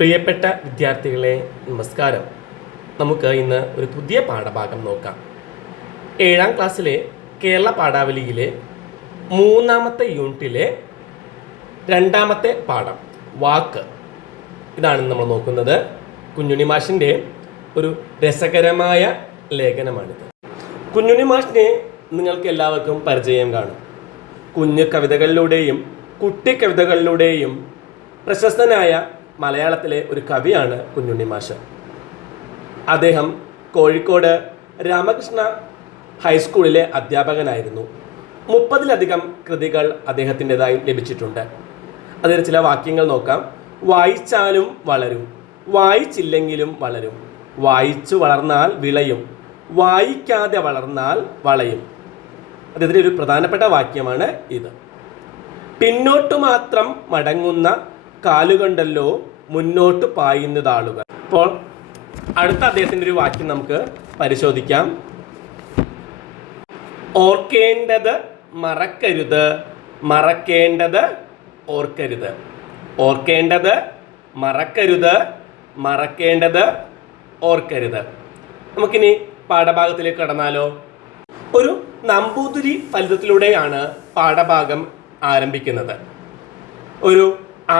പ്രിയപ്പെട്ട വിദ്യാർത്ഥികളെ നമസ്കാരം. നമുക്ക് ഇന്ന് ഒരു പുതിയ പാഠഭാഗം നോക്കാം. 7ാം ക്ലാസ്സിലെ കേരള പാഠാവലിയിലെ 3ാമത്തെ യൂണിറ്റിലെ 2ാമത്തെ പാഠം വാക്ക്. ഇതാണ് നമ്മൾ നോക്കുന്നത്. കുഞ്ഞുണ്ണി മാഷിൻ്റെ ഒരു രസകരമായ ലേഖനമാണിത്. കുഞ്ഞുണ്ണി മാഷിനെ നിങ്ങൾക്ക് എല്ലാവർക്കും പരിചയം കാണും. കുഞ്ഞു കവിതകളിലൂടെയും കുട്ടി കവിതകളിലൂടെയും പ്രശസ്തനായ മലയാളത്തിലെ ഒരു കവിയാണ് കുഞ്ഞുണ്ണി മാഷ്. അദ്ദേഹം കോഴിക്കോട് രാമകൃഷ്ണ ഹൈസ്കൂളിലെ അധ്യാപകനായിരുന്നു. 30ലധികം കൃതികൾ അദ്ദേഹത്തിൻ്റെതായി ലഭിച്ചിട്ടുണ്ട്. അതിൽ ചില വാക്യങ്ങൾ നോക്കാം. വായിച്ചാലും വളരും, വായിച്ചില്ലെങ്കിലും വളരും, വായിച്ചു വളർന്നാൽ വിളയും, വായിക്കാതെ വളർന്നാൽ വളയും. അദ്ദേഹത്തിൻ്റെ ഒരു പ്രധാനപ്പെട്ട വാക്യമാണ് ഇത്. പിന്നോട്ടു മാത്രം മടങ്ങുന്ന കാലുകൊണ്ടല്ലോ മുന്നോട്ട് പായുന്നതാളുകൾ. അപ്പോൾ അടുത്ത അദ്ദേഹത്തിൻ്റെ ഒരു വാക്യം നമുക്ക് പരിശോധിക്കാം. ഓർക്കേണ്ടത് മറക്കരുത്, മറക്കേണ്ടത് ഓർക്കരുത്. ഓർക്കേണ്ടത് മറക്കരുത്, മറക്കേണ്ടത് ഓർക്കരുത്. നമുക്കിനി പാഠഭാഗത്തിലേക്ക് കടന്നാലോ. ഒരു നമ്പൂതിരി ഫലിതത്തിലൂടെയാണ് പാഠഭാഗം ആരംഭിക്കുന്നത്. ഒരു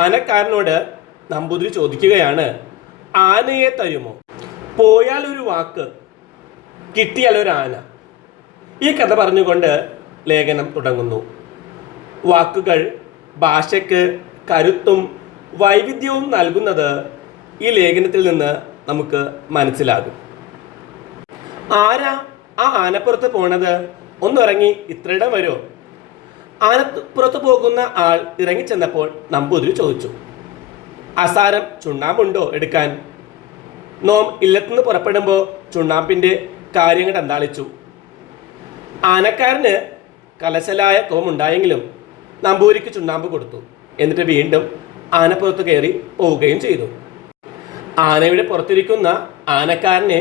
ആനക്കാരനോട് നമ്പൂതിരി ചോദിക്കുകയാണ്, ആനയെ തരുമോ? പോയാൽ ഒരു വാക്ക്, കിട്ടിയാൽ ഒരു ആന. ഈ കഥ പറഞ്ഞുകൊണ്ട് ലേഖനം തുടങ്ങുന്നു. വാക്കുകൾ ഭാഷയ്ക്ക് കരുത്തും വൈവിധ്യവും നൽകുന്നത് ഈ ലേഖനത്തിൽ നിന്ന് നമുക്ക് മനസ്സിലാകും. ആരാ ആ ആനപ്പുറത്ത് പോണത്? ഒന്നിറങ്ങി ഇത്രയിടം വരുമോ? ആനപ്പുറത്ത് പോകുന്ന ആൾ ഇറങ്ങിച്ചെന്നപ്പോൾ നമ്പൂതിരി ചോദിച്ചു, അസാരം ചുണ്ണാമ്പുണ്ടോ എടുക്കാൻ? നോം ഇല്ലത്തുനിന്ന് പുറപ്പെടുമ്പോൾ ചുണ്ണാമ്പിൻ്റെ കാര്യങ്ങൾ എന്താളിച്ചു. ആനക്കാരന് കലശലായ കോമുണ്ടായെങ്കിലും നമ്പൂതിരിക്ക് ചുണ്ണാമ്പ് കൊടുത്തു. എന്നിട്ട് വീണ്ടും ആനപ്പുറത്ത് കയറി പോവുകയും ചെയ്തു. ആനയുടെ പുറത്തിരിക്കുന്ന ആനക്കാരനെ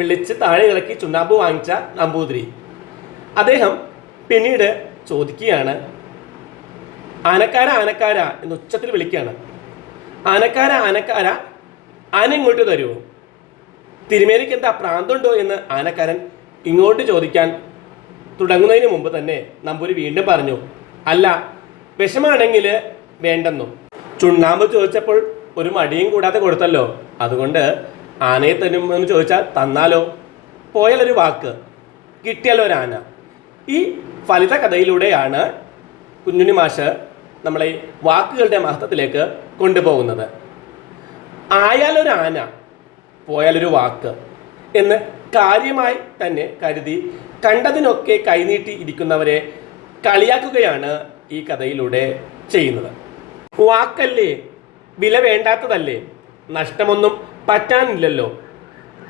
വിളിച്ച് താഴെ ഇറക്കി ചുണ്ണാമ്പ് വാങ്ങിച്ച നമ്പൂതിരി അദ്ദേഹം പിന്നീട് ചോദിക്കുകയാണ്, ആനക്കാര ആനക്കാര എന്ന് ഉച്ചത്തിൽ വിളിക്കുകയാണ്. ആനക്കാര ആനക്കാര, ആന ഇങ്ങോട്ട് തരുമോ? തിരുമേനിക്ക് എന്താ പ്രാന്തുണ്ടോ എന്ന് ആനക്കാരൻ ഇങ്ങോട്ട് ചോദിക്കാൻ തുടങ്ങുന്നതിന് മുമ്പ് തന്നെ നമ്പൂരി വീണ്ടും പറഞ്ഞു, അല്ല വിഷമാണെങ്കിൽ വേണ്ടെന്നും. ചുണ്ണാമ്പ് ചോദിച്ചപ്പോൾ ഒരു മടിയും കൂടാതെ കൊടുത്തല്ലോ, അതുകൊണ്ട് ആനയെ തരുമെന്ന് ചോദിച്ചാൽ തന്നാലോ? പോയാലൊരു വാക്ക്, കിട്ടിയാലോ ഒരു ആന. ഈ ഫലിത കഥയിലൂടെയാണ് കുഞ്ഞുണ്ണി മാഷ് നമ്മളെ വാക്കുകളുടെ മഹത്വത്തിലേക്ക് കൊണ്ടുപോകുന്നത്. ആയാലൊരു ആന, പോയാലൊരു വാക്ക് എന്ന് കാര്യമായി തന്നെ കരുതി കണ്ടതിനൊക്കെ കൈനീട്ടി ഇരിക്കുന്നവരെ കളിയാക്കുകയാണ് ഈ കഥയിലൂടെ ചെയ്യുന്നത്. വാക്കല്ലേ, വില വേണ്ടാത്തതല്ലേ, നഷ്ടമൊന്നും പറ്റാനില്ലല്ലോ,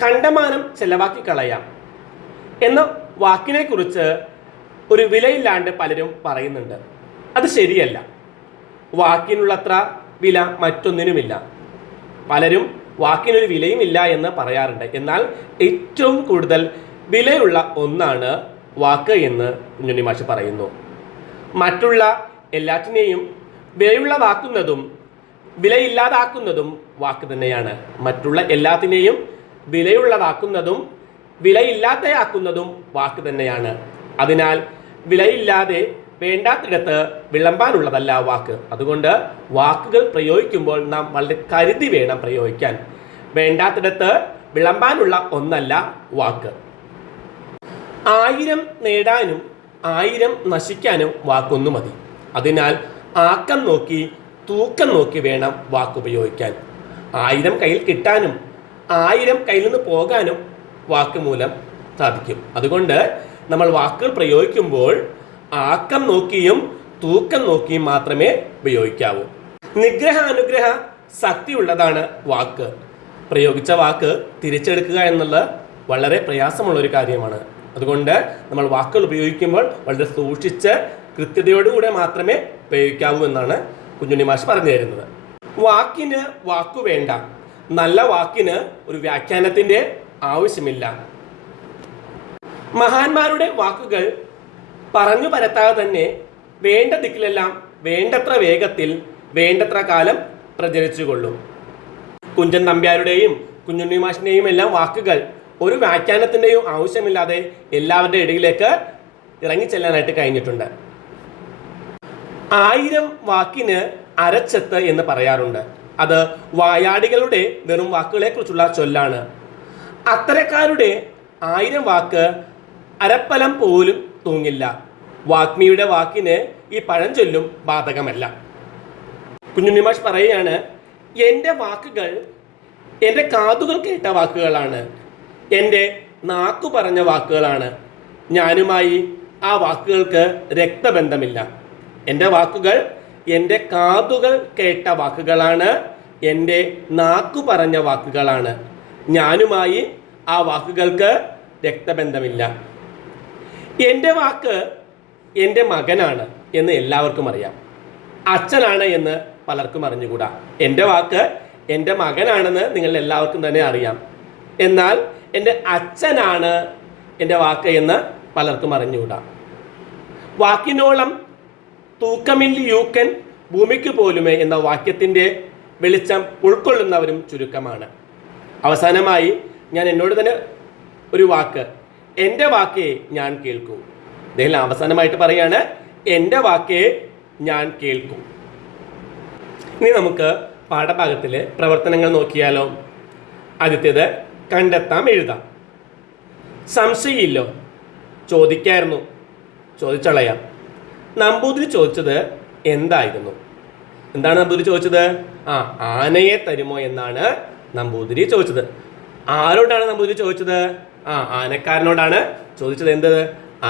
കണ്ടമാനം ചെലവാക്കി കളയാം എന്ന വാക്കിനെ കുറിച്ച് ഒരു വിലയില്ലാണ്ട് പലരും പറയുന്നുണ്ട്. അത് ശരിയല്ല. വാക്കിനുള്ളത്ര വില മറ്റൊന്നിനുമില്ല. പലരും വാക്കിനൊരു വിലയുമില്ല എന്ന് പറയാറുണ്ട്. എന്നാൽ ഏറ്റവും കൂടുതൽ വിലയുള്ള ഒന്നാണ് വാക്ക് എന്ന് കുഞ്ഞുണ്ണി മാഷ് പറയുന്നു. മറ്റുള്ള എല്ലാറ്റിനെയും വിലയുള്ളതാക്കുന്നതും വിലയില്ലാതാക്കുന്നതും വാക്ക് തന്നെയാണ്. മറ്റുള്ള എല്ലാത്തിനെയും വിലയുള്ളതാക്കുന്നതും വിലയില്ലാത്തയാക്കുന്നതും വാക്ക് തന്നെയാണ്. അതിനാൽ വിലയില്ലാതെ വേണ്ടാത്തിടത്ത് വിളമ്പാനുള്ളതല്ല വാക്ക്. അതുകൊണ്ട് വാക്കുകൾ പ്രയോഗിക്കുമ്പോൾ നാം വളരെ കരുതി വേണം പ്രയോഗിക്കാൻ. വേണ്ടാത്തിടത്ത് വിളമ്പാനുള്ള ഒന്നല്ല വാക്ക്. 1000 നേടാനും 1000 നശിക്കാനും വാക്കൊന്നു മതി. അതിനാൽ ആക്കം നോക്കി തൂക്കം നോക്കി വേണം വാക്കുപയോഗിക്കാൻ. 1000 കയ്യിൽ കിട്ടാനും 1000 കയ്യിൽ നിന്ന് പോകാനും വാക്ക് മൂലം സാധിക്കും. അതുകൊണ്ട് നമ്മൾ വാക്കുകൾ പ്രയോഗിക്കുമ്പോൾ ആക്കം നോക്കിയും തൂക്കം നോക്കിയും മാത്രമേ ഉപയോഗിക്കാവൂ. നിഗ്രഹ അനുഗ്രഹ ശക്തിയുള്ളതാണ് വാക്ക്. പ്രയോഗിച്ച വാക്ക് തിരിച്ചെടുക്കുക എന്നുള്ളത് വളരെ പ്രയാസമുള്ളൊരു കാര്യമാണ്. അതുകൊണ്ട് നമ്മൾ വാക്കുകൾ ഉപയോഗിക്കുമ്പോൾ വളരെ സൂക്ഷിച്ച് കൃത്യതയോടുകൂടെ മാത്രമേ ഉപയോഗിക്കാവൂ എന്നാണ് കുഞ്ഞുണ്ണി മാഷ് പറഞ്ഞു തരുന്നത്. വാക്കിന് വാക്കു വേണ്ട, നല്ല വാക്കിന് ഒരു വ്യാഖ്യാനത്തിൻ്റെ ആവശ്യമില്ല. മഹാന്മാരുടെ വാക്കുകൾ പറഞ്ഞു പരത്താതെ തന്നെ വേണ്ട ദിക്കിലെല്ലാം വേണ്ടത്ര വേഗത്തിൽ വേണ്ടത്ര കാലം പ്രചരിച്ചുകൊള്ളും. കുഞ്ചൻ നമ്പ്യാരുടെയും കുഞ്ഞുണ്ണി മാഷിന്റെയും എല്ലാം വാക്കുകൾ ഒരു വ്യാഖ്യാനത്തിന്റെയും ആവശ്യമില്ലാതെ എല്ലാവരുടെ ഇടയിലേക്ക് ഇറങ്ങിച്ചെല്ലാനായിട്ട് കഴിഞ്ഞിട്ടുണ്ട്. 1000 വാക്കിന് അരച്ചെത്ത് എന്ന് പറയാറുണ്ട്. അത് വായാടികളുടെ വെറും വാക്കുകളെ കുറിച്ചുള്ള ചൊല്ലാണ്. അത്തരക്കാരുടെ 1000 വാക്ക് അരപ്പലം പോലും തൂങ്ങില്ല. വാഗ്മിയുടെ വാക്കിന് ഈ പഴഞ്ചൊല്ലും ബാധകമല്ല. കുഞ്ഞുണ്ണി മാഷ് പറയുകയാണ്, എൻ്റെ വാക്കുകൾ എൻ്റെ കാതുകൾ കേട്ട വാക്കുകളാണ്, എൻ്റെ നാക്കു പറഞ്ഞ വാക്കുകളാണ്. ഞാനുമായി ആ വാക്കുകൾക്ക് രക്തബന്ധമില്ല. എൻ്റെ വാക്കുകൾ എൻ്റെ കാതുകൾ കേട്ട വാക്കുകളാണ്, എൻ്റെ നാക്കു പറഞ്ഞ വാക്കുകളാണ്. ഞാനുമായി ആ വാക്കുകൾക്ക് രക്തബന്ധമില്ല. എൻ്റെ വാക്ക് എൻ്റെ മകനാണ് എന്ന് എല്ലാവർക്കും അറിയാം. അച്ഛനാണ് എന്ന് പലർക്കും അറിഞ്ഞുകൂടാ. എൻ്റെ വാക്ക് എൻ്റെ മകനാണെന്ന് നിങ്ങൾ എല്ലാവർക്കും തന്നെ അറിയാം. എന്നാൽ എൻ്റെ അച്ഛനാണ് എൻ്റെ വാക്ക് എന്ന് പലർക്കും അറിഞ്ഞുകൂടാ. വാക്കിനോളം തൂക്കമില്ലി യൂക്കൻ ഭൂമിക്ക് പോലുമേ എന്ന വാക്യത്തിൻ്റെ വെളിച്ചം ഉൾക്കൊള്ളുന്നവരും ചുരുക്കമാണ്. അവസാനമായി ഞാൻ എന്നോട് തന്നെ ഒരു വാക്ക്, എൻ്റെ വാക്കേ ഞാൻ കേൾക്കൂ. അദ്ദേഹം അവസാനമായിട്ട് പറയാണ്, എൻ്റെ വാക്കേ ഞാൻ കേൾക്കൂ. ഇനി നമുക്ക് പാഠഭാഗത്തിലെ പ്രവർത്തനങ്ങൾ നോക്കിയാലോ. ആദ്യത്തേത് കണ്ടെത്താം, എഴുതാം. സംശയമില്ലോ, ചോദിക്കായിരുന്നു, ചോദിച്ചളയാം. നമ്പൂതിരി ചോദിച്ചത് എന്തായിരുന്നു? എന്താണ് നമ്പൂതിരി ചോദിച്ചത്? ആനയെ തരുമോ എന്നാണ് നമ്പൂതിരി ചോദിച്ചത്. ആരോടാണ് നമ്പൂതിരി ചോദിച്ചത്? ആനക്കാരനോടാണ് ചോദിച്ചത്. എന്ത്?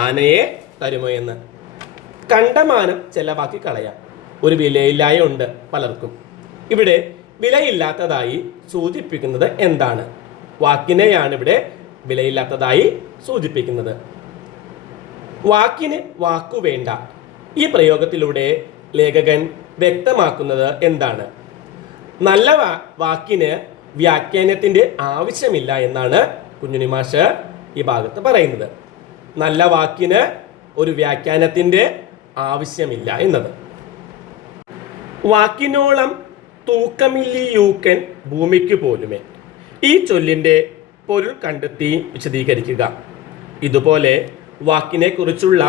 ആനയെ തരുമോ എന്ന്. കണ്ടമാനം ചെലവാക്കി കളയാം. ഒരു വിലയില്ലായ ഉണ്ട് പലർക്കും. ഇവിടെ വിലയില്ലാത്തതായി സൂചിപ്പിക്കുന്നത് എന്താണ്? വാക്കിനെയാണ് ഇവിടെ വിലയില്ലാത്തതായി സൂചിപ്പിക്കുന്നത്. വാക്കിന് വാക്കു വേണ്ട. ഈ പ്രയോഗത്തിലൂടെ ലേഖകൻ വ്യക്തമാക്കുന്നത് എന്താണ്? നല്ല വാക്കിന് വ്യാഖ്യാനത്തിൻ്റെ ആവശ്യമില്ല എന്നാണ് കുഞ്ഞുണ്ണി മാഷ് ഈ ഭാഗത്ത് പറയുന്നത്. നല്ല വാക്കിന് ഒരു വ്യാഖ്യാനത്തിൻ്റെ ആവശ്യമില്ല എന്നത്. വാക്കിനോളം തൂക്കമില്ലി യൂക്കൻ ഭൂമിക്ക് പോലുമേ. ഈ ചൊല്ലിൻ്റെ പൊരുൾ കണ്ടെത്തി വിശദീകരിക്കുക. ഇതുപോലെ വാക്കിനെ കുറിച്ചുള്ള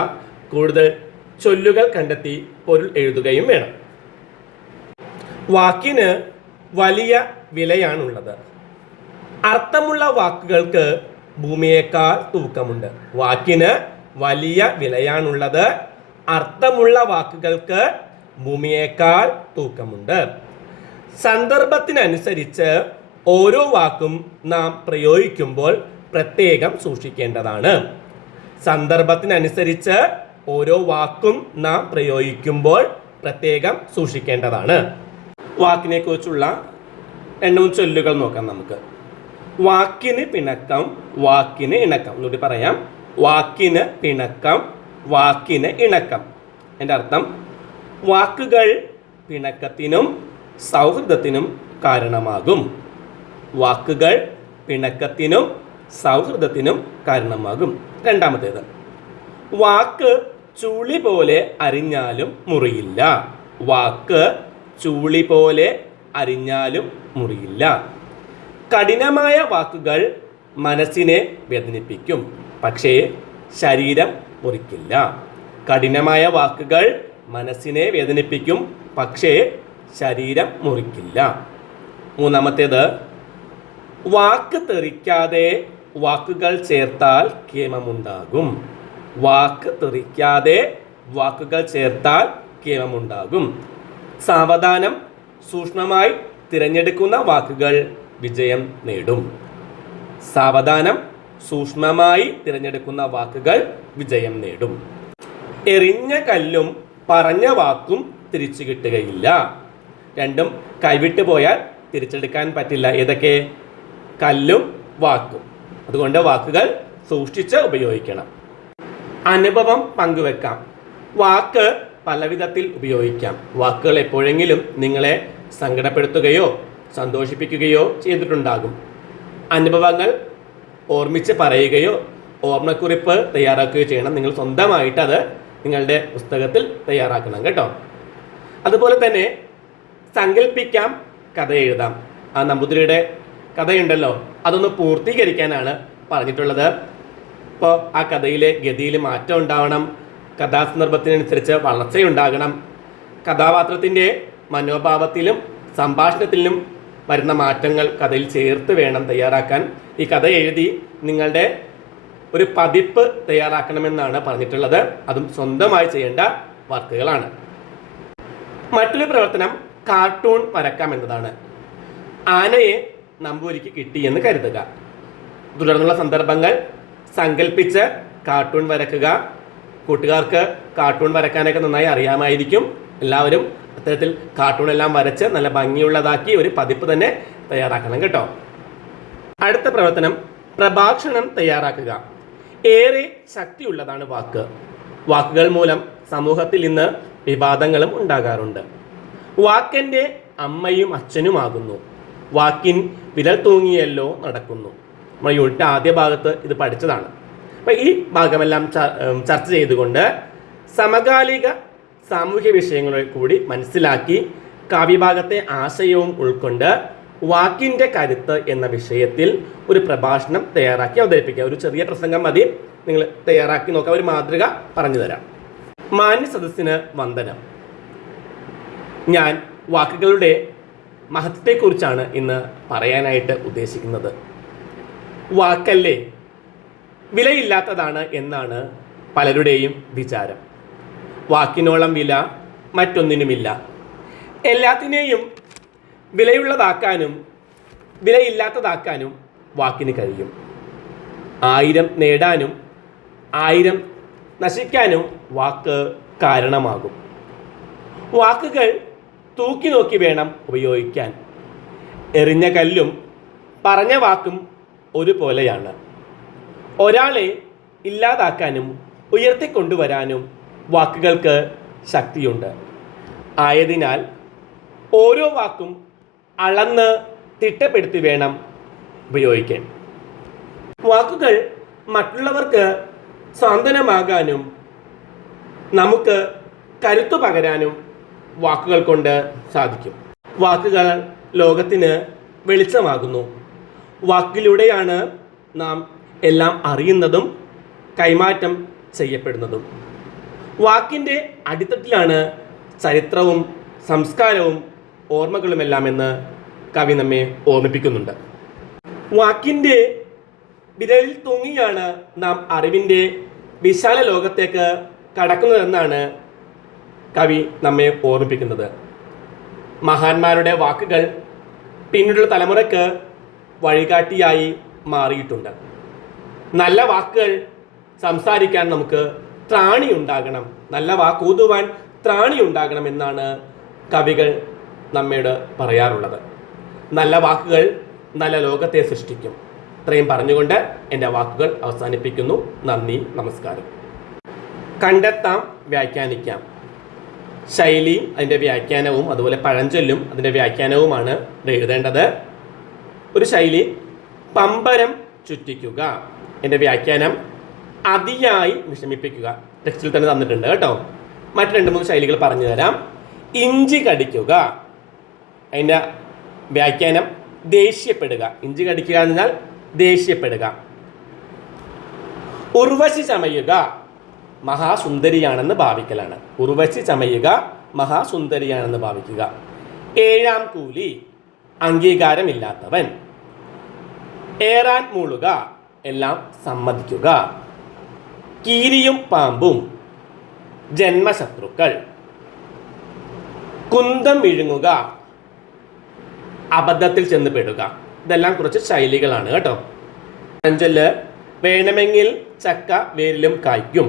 കൂടുതൽ ചൊല്ലുകൾ കണ്ടെത്തി പൊരുൾ എഴുതുകയും വേണം. വാക്കിന് വലിയ വിലയാണുള്ളത്. അർത്ഥമുള്ള വാക്കുകൾക്ക് ഭൂമിയേക്കാൾ തൂക്കമുണ്ട്. വാക്കിന് വലിയ വിലയാണുള്ളത്. അർത്ഥമുള്ള വാക്കുകൾക്ക് ഭൂമിയേക്കാൾ തൂക്കമുണ്ട്. സന്ദർഭത്തിനനുസരിച്ച് ഓരോ വാക്കും നാം പ്രയോഗിക്കുമ്പോൾ പ്രത്യേകം സൂക്ഷിക്കേണ്ടതാണ്. സന്ദർഭത്തിനനുസരിച്ച് ഓരോ വാക്കും നാം പ്രയോഗിക്കുമ്പോൾ പ്രത്യേകം സൂക്ഷിക്കേണ്ടതാണ്. വാക്കിനെ കുറിച്ചുള്ള 2 ചൊല്ലുകൾ നോക്കാം നമുക്ക്. വാക്കിന് പിണക്കം, വാക്കിന് ഇണക്കം. എന്നൂടി പറയാം. വാക്കിന് പിണക്കം, വാക്കിന് ഇണക്കം. എൻ്റെ അർത്ഥം, വാക്കുകൾ പിണക്കത്തിനും സൗഹൃദത്തിനും കാരണമാകും. വാക്കുകൾ പിണക്കത്തിനും സൗഹൃദത്തിനും കാരണമാകും. രണ്ടാമത്തേത്, വാക്ക് ചൂളി പോലെ അരിഞ്ഞാലും മുറിയില്ല. വാക്ക് ചൂളി പോലെ അരിഞ്ഞാലും മുറിയില്ല. കഠിനമായ വാക്കുകൾ മനസ്സിനെ വേദനിപ്പിക്കും, പക്ഷേ ശരീരം മുറിക്കില്ല. കഠിനമായ വാക്കുകൾ മനസ്സിനെ വേദനിപ്പിക്കും, പക്ഷേ ശരീരം മുറിക്കില്ല. മൂന്നാമത്തേത്, വാക്ക് തെറിക്കാതെ വാക്കുകൾ ചേർത്താൽ കേമമുണ്ടാകും. വാക്ക് തെറിക്കാതെ വാക്കുകൾ ചേർത്താൽ കേമമുണ്ടാകും. സാവധാനം സൂക്ഷ്മമായി തിരഞ്ഞെടുക്കുന്ന വാക്കുകൾ വിജയം നേടും. സാവധാനം സൂക്ഷ്മമായി തിരഞ്ഞെടുക്കുന്ന വാക്കുകൾ വിജയം നേടും. എറിഞ്ഞ കല്ലും പറഞ്ഞ വാക്കും തിരിച്ചു കിട്ടുകയില്ല. രണ്ടും കൈവിട്ടു പോയാൽ തിരിച്ചെടുക്കാൻ പറ്റില്ല. ഏതൊക്കെ? കല്ലും വാക്കും. അതുകൊണ്ട് വാക്കുകൾ സൂക്ഷിച്ച് ഉപയോഗിക്കണം. അനുഭവം പങ്കുവെക്കാം. വാക്ക് പലവിധത്തിൽ ഉപയോഗിക്കാം. വാക്കുകൾ എപ്പോഴെങ്കിലും നിങ്ങളെ സങ്കടപ്പെടുത്തുകയോ സന്തോഷിപ്പിക്കുകയോ ചെയ്തിട്ടുണ്ടാകും. അനുഭവങ്ങൾ ഓർമ്മിച്ച് പറയുകയോ ഓർമ്മക്കുറിപ്പ് തയ്യാറാക്കുകയോ ചെയ്യണം. നിങ്ങൾ സ്വന്തമായിട്ട് അത് നിങ്ങളുടെ പുസ്തകത്തിൽ തയ്യാറാക്കണം കേട്ടോ. അതുപോലെ തന്നെ സങ്കല്പിക്കാം, കഥ എഴുതാം. ആ നമ്പൂതിരിയുടെ കഥയുണ്ടല്ലോ, അതൊന്ന് പൂർത്തീകരിക്കാനാണ് പറഞ്ഞിട്ടുള്ളത്. ഇപ്പോൾ ആ കഥയിലെ ഗതിയിൽ മാറ്റം ഉണ്ടാവണം, കഥാസന്ദർഭത്തിനനുസരിച്ച് വളർച്ചയുണ്ടാകണം, കഥാപാത്രത്തിൻ്റെ മനോഭാവത്തിലും സംഭാഷണത്തിലും വരുന്ന മാറ്റങ്ങൾ കഥയിൽ ചേർത്ത് വേണം തയ്യാറാക്കാൻ. ഈ കഥ എഴുതി നിങ്ങളുടെ ഒരു പതിപ്പ് തയ്യാറാക്കണമെന്നാണ് പറഞ്ഞിട്ടുള്ളത്. അതും സ്വന്തമായി ചെയ്യേണ്ട വർക്കുകളാണ്. മറ്റൊരു പ്രവർത്തനം കാർട്ടൂൺ വരക്കാം എന്നതാണ്. ആനയെ നമ്പൂതിരിക്ക് കിട്ടിയെന്ന് കരുതുക. തുടർന്നുള്ള സന്ദർഭങ്ങൾ സങ്കല്പിച്ച് കാർട്ടൂൺ വരക്കുക. കൂട്ടുകാർക്ക് കാർട്ടൂൺ വരക്കാനൊക്കെ നന്നായി അറിയാമായിരിക്കും. എല്ലാവരും അത്തരത്തിൽ കാർട്ടൂൺ എല്ലാം വരച്ച് നല്ല ഭംഗിയുള്ളതാക്കി ഒരു പതിപ്പ് തന്നെ തയ്യാറാക്കണം കേട്ടോ. അടുത്ത പ്രവർത്തനം പ്രഭാഷണം തയ്യാറാക്കുക. ഏറെ ശക്തിയുള്ളതാണ് വാക്ക്. വാക്കുകൾ മൂലം സമൂഹത്തിൽ ഇന്ന് വിവാദങ്ങളും ഉണ്ടാകാറുണ്ട്. വാക്കെൻ്റെ അമ്മയും അച്ഛനുമാകുന്നു, വാക്കിൻ വിരൽ തൂങ്ങിയല്ലോ നടക്കുന്നു. നമ്മൾ യൂണിറ്റ് ആദ്യ ഭാഗത്ത് ഇത് പഠിച്ചതാണ്. അപ്പം ഈ ഭാഗമെല്ലാം ചർച്ച ചെയ്തുകൊണ്ട് സമകാലിക സാമൂഹ്യ വിഷയങ്ങളെ കൂടി മനസ്സിലാക്കി കാവ്യഭാഗത്തെ ആശയവും ഉൾക്കൊണ്ട് വാക്കിൻ്റെ കരുത്ത് എന്ന വിഷയത്തിൽ ഒരു പ്രഭാഷണം തയ്യാറാക്കി അവതരിപ്പിക്കുക. ഒരു ചെറിയ പ്രസംഗം മതി, നിങ്ങൾ തയ്യാറാക്കി നോക്കാം. ഒരു മാതൃക പറഞ്ഞു തരാം. മാന്യ സദസ്സിന് വന്ദനം. ഞാൻ വാക്കുകളുടെ മഹത്വത്തെക്കുറിച്ചാണ് ഇന്ന് പറയാനായിട്ട് ഉദ്ദേശിക്കുന്നത്. വാക്കല്ലേ വിലയില്ലാത്തതാണ് എന്നാണ് പലരുടെയും വിചാരം. വാക്കിനോളം വില മറ്റൊന്നിനുമില്ല. എല്ലാത്തിനെയും വിലയുള്ളതാക്കാനും വിലയില്ലാത്തതാക്കാനും വാക്കിന് കഴിയും. 1000 നേടാനും 1000 നശിക്കാനും വാക്ക് കാരണമാകും. വാക്കുകൾ തൂക്കി നോക്കി വേണം ഉപയോഗിക്കാൻ. എറിഞ്ഞ കല്ലും പറഞ്ഞ വാക്കും ഒരുപോലെയാണ്. ഒരാളെ ഇല്ലാതാക്കാനും ഉയർത്തിക്കൊണ്ടുവരാനും വാക്കുകൾക്ക് ശക്തിയുണ്ട്. ആയതിനാൽ ഓരോ വാക്കും അളന്ന് തിട്ടപ്പെടുത്തി വേണം ഉപയോഗിക്കാൻ. വാക്കുകൾ മറ്റുള്ളവർക്ക് സാന്ത്വനമാകാനും നമുക്ക് കരുത്തു പകരാനും വാക്കുകൾ കൊണ്ട് സാധിക്കും. വാക്കുകൾ ലോകത്തിന് വെളിച്ചമാകുന്നു. വാക്കിലൂടെയാണ് നാം എല്ലാം അറിയുന്നതും കൈമാറ്റം ചെയ്യപ്പെടുന്നതും. വാക്കിൻ്റെ അടിത്തട്ടിലാണ് ചരിത്രവും സംസ്കാരവും ഓർമ്മകളുമെല്ലാം എന്ന് കവി നമ്മെ ഓർമ്മിപ്പിക്കുന്നുണ്ട്. വാക്കിൻ്റെ വിരലിൽ തൂങ്ങിയാണ് നാം അറിവിൻ്റെ വിശാല ലോകത്തേക്ക് കടക്കുന്നതെന്നാണ് കവി നമ്മെ ഓർമ്മിപ്പിക്കുന്നത്. മഹാന്മാരുടെ വാക്കുകൾ പിന്നീടുള്ള തലമുറയ്ക്ക് വഴികാട്ടിയായി മാറിയിട്ടുണ്ട്. നല്ല വാക്കുകൾ സംസാരിക്കാൻ നമുക്ക് ത്രാണിയുണ്ടാകണം, നല്ല വാക്കൂതുവാൻ ത്രാണിയുണ്ടാകണം എന്നാണ് കവികൾ നമ്മോട് പറയാറുള്ളത്. നല്ല വാക്കുകൾ നല്ല ലോകത്തെ സൃഷ്ടിക്കും. ഇത്രയും പറഞ്ഞുകൊണ്ട് എൻ്റെ വാക്കുകൾ അവസാനിപ്പിക്കുന്നു. നന്ദി, നമസ്കാരം. കണ്ടെത്താം, വ്യാഖ്യാനിക്കാം. ശൈലിയും അതിൻ്റെ വ്യാഖ്യാനവും അതുപോലെ പഴഞ്ചൊല്ലും അതിൻ്റെ വ്യാഖ്യാനവുമാണ് എഴുതേണ്ടത്. ഒരു ശൈലി പമ്പരം ചുറ്റിക്കുക. എൻ്റെ വ്യാഖ്യാനം അതിയായി വിഷമിപ്പിക്കുക. ടെക്സ്റ്റിൽ തന്നെ തന്നിട്ടുണ്ട് കേട്ടോ. മറ്റ് 2-3 ശൈലികൾ പറഞ്ഞു തരാം. ഇഞ്ചി കടിക്കുക. അതിൻ്റെ വ്യാഖ്യാനം ദേഷ്യപ്പെടുക. ഇഞ്ചി കടിക്കുക എന്നാൽ ദേഷ്യപ്പെടുക. ഉർവശി ചമയുക, മഹാസുന്ദരിയാണെന്ന് ഭാവിക്കലാണ്. ഉർവശി ചമയുക, മഹാസുന്ദരിയാണെന്ന് ഭാവിക്കുക. ഏഴാം കൂലി, അംഗീകാരമില്ലാത്തവൻ. ഏറാൻ മൂളുക, എല്ലാം സമ്മതിക്കുക. കീരിയും പാമ്പും, ജന്മശത്രുക്കൾ. കുന്തം വിഴുങ്ങുക, അബദ്ധത്തിൽ ചെന്ന് പെടുക. ഇതെല്ലാം കുറച്ച് ശൈലികളാണ് കേട്ടോ. പഴഞ്ചൊല്ല് വേണമെങ്കിൽ ചക്ക വേരിലും കായ്ക്കും,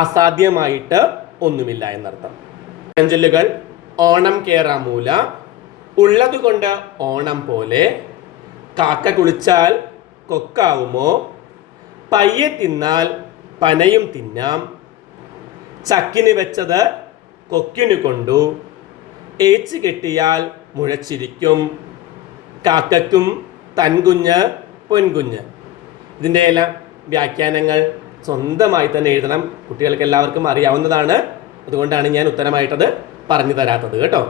അസാധ്യമായിട്ട് ഒന്നുമില്ല എന്നർത്ഥം. പഴഞ്ചൊല്ലുകൾ ഓണം കേറാമൂല, ഉള്ളതുകൊണ്ട് ഓണം പോലെ, കാക്ക കുളിച്ചാൽ കൊക്കാവുമോ, പയ്യെ തിന്നാൽ പനയും തിന്നാം, ചക്കിന് വെച്ചത് കൊക്കിനു കൊണ്ടു, ഏച്ചു കെട്ടിയാൽ മുഴച്ചിരിക്കും, കാക്കയ്ക്കും തൻകുഞ്ഞ് പൊൻകുഞ്ഞ്. ഇതിൻ്റെ എല്ലാം വ്യാഖ്യാനങ്ങൾ സ്വന്തമായി തന്നെ എഴുതണം. കുട്ടികൾക്ക് എല്ലാവർക്കും അറിയാവുന്നതാണ്. അതുകൊണ്ടാണ് ഞാൻ ഉത്തരമായിട്ടത് പറഞ്ഞു തരാത്തത് കേട്ടോ.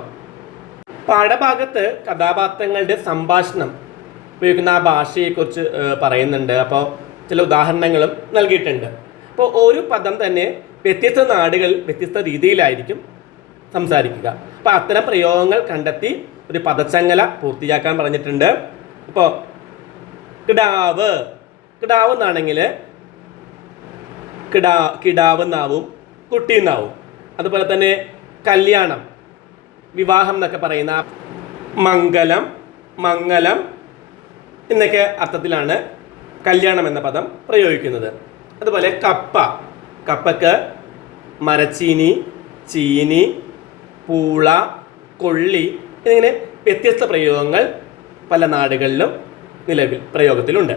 പാഠഭാഗത്ത് കഥാപാത്രങ്ങളുടെ സംഭാഷണം ഉപയോഗിക്കുന്ന ആ ഭാഷയെക്കുറിച്ച് പറയുന്നുണ്ട്. അപ്പോൾ ചില ഉദാഹരണങ്ങളും നൽകിയിട്ടുണ്ട്. അപ്പോൾ ഒരു പദം തന്നെ വ്യത്യസ്ത നാടുകൾ വ്യത്യസ്ത രീതിയിലായിരിക്കും സംസാരിക്കുക. അപ്പോൾ അത്തരം പ്രയോഗങ്ങൾ കണ്ടെത്തി ഒരു പദച്ചങ്ങല പൂർത്തിയാക്കാൻ പറഞ്ഞിട്ടുണ്ട്. ഇപ്പോൾ കിടാവ് എന്നാണെങ്കിൽ കിടാവ് എന്നാവും, കുട്ടി എന്നാവും. അതുപോലെ തന്നെ കല്യാണം, വിവാഹം എന്നൊക്കെ പറയുന്ന മംഗലം എന്നൊക്കെ അർത്ഥത്തിലാണ് കല്യാണം എന്ന പദം പ്രയോഗിക്കുന്നത്. അതുപോലെ കപ്പക്ക് മരച്ചീനി, ചീനി, പൂള, കൊള്ളി എന്നിങ്ങനെ വ്യത്യസ്ത പ്രയോഗങ്ങൾ പല നാടുകളിലും നിലവിൽ പ്രയോഗത്തിലുണ്ട്.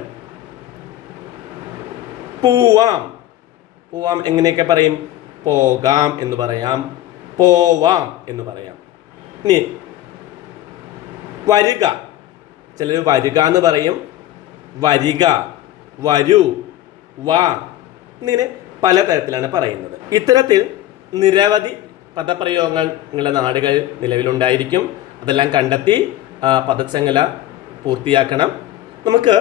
പൂവാം എങ്ങനെയൊക്കെ പറയും? പോകാം എന്ന് പറയാം, പോവാം എന്ന് പറയാം. ഇനി വരുക, ചിലർ വരുക എന്ന് പറയും, വരിക, വരൂ, വാ എന്നിങ്ങനെ പലതരത്തിലാണ് പറയുന്നത്. ഇത്തരത്തിൽ നിരവധി പദപ്രയോഗങ്ങൾ നിങ്ങളുടെ നാടുകൾ നിലവിലുണ്ടായിരിക്കും. അതെല്ലാം കണ്ടെത്തി പദച്ചങ്ങല പൂർത്തിയാക്കണം. നമുക്ക്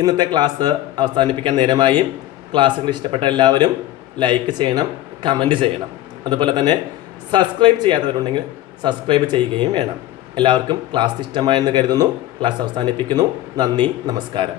ഇന്നത്തെ ക്ലാസ് അവസാനിപ്പിക്കാൻ നേരമായി. ക്ലാസ്സുകൾ ഇഷ്ടപ്പെട്ട എല്ലാവരും ലൈക്ക് ചെയ്യണം, കമൻറ്റ് ചെയ്യണം. അതുപോലെ തന്നെ സബ്സ്ക്രൈബ് ചെയ്യാത്തവരുണ്ടെങ്കിൽ സബ്സ്ക്രൈബ് ചെയ്യുകയും വേണം. എല്ലാവർക്കും ക്ലാസ് ഇഷ്ടമായെന്ന് കരുതുന്നു. ക്ലാസ് അവസാനിപ്പിക്കുന്നു. നന്ദി, നമസ്കാരം.